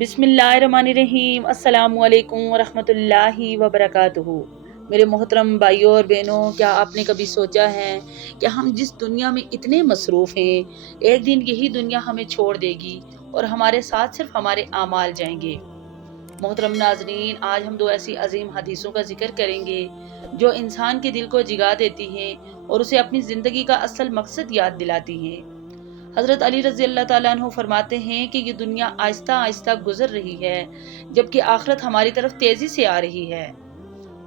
बिस्मिल्लाहिर्रहमानिर्रहीम। अस्सलाम वालेकुम वरहमतुल्लाहि वबरकातुहू। मेरे मोहतरम भाइयों और बहनों, क्या आपने कभी सोचा है कि हम जिस दुनिया में इतने मसरूफ़ हैं, एक दिन यही दुनिया हमें छोड़ देगी और हमारे साथ सिर्फ हमारे आमाल जाएंगे। मोहतरम नाजरीन, आज हम दो ऐसी अजीम हदीसों का जिक्र करेंगे जो इंसान के दिल को जिगा देती हैं और उसे अपनी ज़िंदगी का असल मकसद याद दिलाती हैं। हज़रत अली रज़ी अल्लाह ताला अन्हु फरमाते हैं कि ये दुनिया आहिस्ता आहिस्ता गुजर रही है, जबकि आखिरत हमारी तरफ तेजी से आ रही है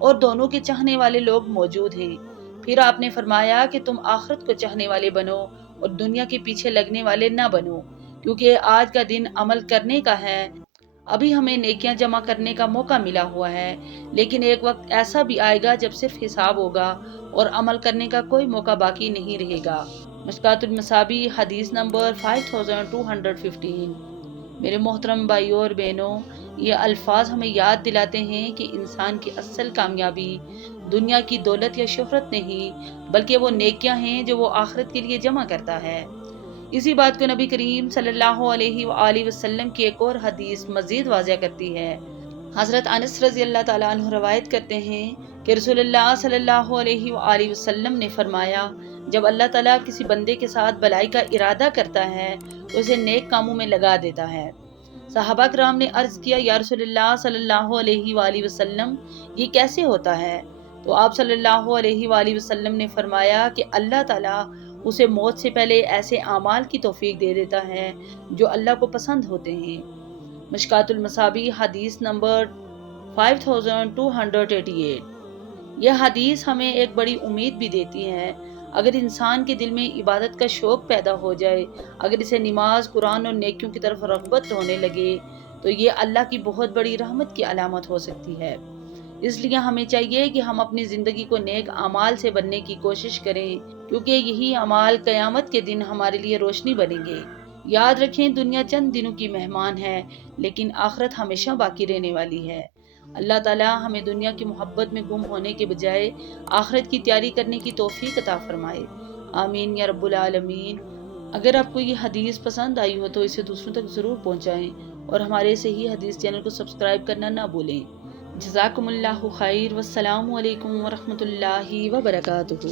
और दोनों के चाहने वाले लोग मौजूद हैं। फिर आपने फरमाया कि तुम आखिरत को चाहने वाले बनो और दुनिया के पीछे लगने वाले ना बनो, क्योंकि आज का दिन अमल करने का है। अभी हमें नेकियां जमा करने का मौका मिला हुआ है, लेकिन एक वक्त ऐसा भी आएगा जब सिर्फ हिसाब होगा और अमल करने का कोई मौका बाकी नहीं रहेगा। मशकातुल मसाबी हदीस नंबर 5215। मेरे मोहतरम भाइयों और बहनों, ये अल्फाज हमें याद दिलाते हैं कि इंसान की असल कामयाबी दुनिया की दौलत या शोहरत नहीं, बल्कि वो नेकियां हैं जो वो आखिरत के लिए जमा करता है। इसी बात को नबी करीम सल्लल्लाहु अलैहि वसल्लम की एक और हदीस मजीद वाज़ह करती है। हज़रत अनस रज़ी अल्लाह ताला अन्हु रवायत करते हैं कि रसूलुल्लाह सल्लल्लाहु अलैहि वसल्लम ने फरमाया, जब अल्लाह ताला किसी बंदे के साथ भलाई का इरादा करता है तो उसे नेक कामों में लगा देता है। सहाबा कराम ने अर्ज किया, या रसूलुल्लाह सल्लल्लाहु अलैहि वसल्लम, ये कैसे होता है? तो आप सल्लल्लाहु अलैहि वसल्लम ने फरमाया कि अल्लाह ताला उसे मौत से पहले ऐसे आमाल की तौफीक दे देता है जो अल्लाह को पसंद होते हैं। मशकातुल मसाबी हदीस नंबर 5288। यह हदीस हमें एक बड़ी उम्मीद भी देती है। अगर इंसान के दिल में इबादत का शौक पैदा हो जाए, अगर इसे नमाज, कुरान और नेकियों की तरफ रग़बत होने लगे, तो ये अल्लाह की बहुत बड़ी रहमत की अलामत हो सकती है। इसलिए हमें चाहिए कि हम अपनी ज़िंदगी को नेक अमाल से बनने की कोशिश करें, क्योंकि यही अमाल क़यामत के दिन हमारे लिए रोशनी बनेंगे। याद रखें, दुनिया चंद दिनों की मेहमान है, लेकिन आखिरत हमेशा बाकी रहने वाली है। अल्लाह ताला हमें दुनिया की मोहब्बत में गुम होने के बजाय आखिरत की तैयारी करने की तौफीक अता फरमाए। आमीन या रब्बुल आलमीन। अगर आपको ये हदीस पसंद आई हो तो इसे दूसरों तक ज़रूर पहुँचाएँ और हमारे सही हदीस चैनल को सब्सक्राइब करना ना भूलें। जज़ाकुमुल्लाहु खैर। वस्सलामु अलैकुम वरहमतुल्लाहि वबरकातुहू।